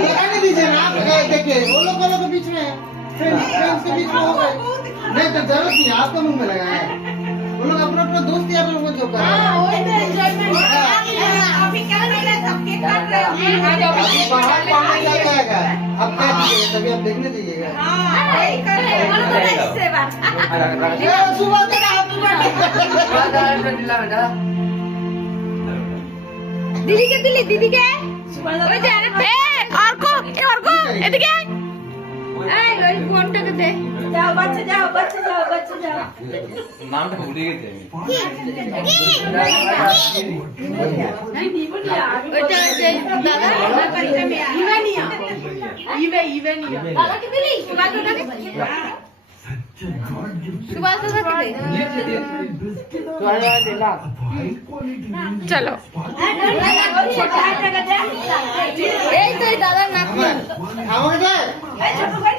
लगाने दीजिए ना आप। देखिए वो लोग के बीच में फ्रेंड्स के बीच में हो गए। नहीं तो जरूरत नहीं आपका मुंह में लगा है। वो लोग अपना अपना दोस्त यार लोगों को जो कर रहे हैं। अभी क्या कर रहे सबके कर रहे बाहर पानी क्या जाएगा। अब क्या दीजिएगा तभी आप देखने दीजिएगा। सुबह तक दीदी के दीदी के ওই যে আরে এ অর্ক এদিকে এই ওই ফোনটাকে দে जाओ बच्चे जाओ নামটা ভুলে গেছি ওইটা যে দাদা ইভেনিয়া দাদা কি দিলি সুভাষ দাদাকে সুভাষ দাদাকে দে চলো এই তো দাদার নাতি আমাকে দে। छोटू भाई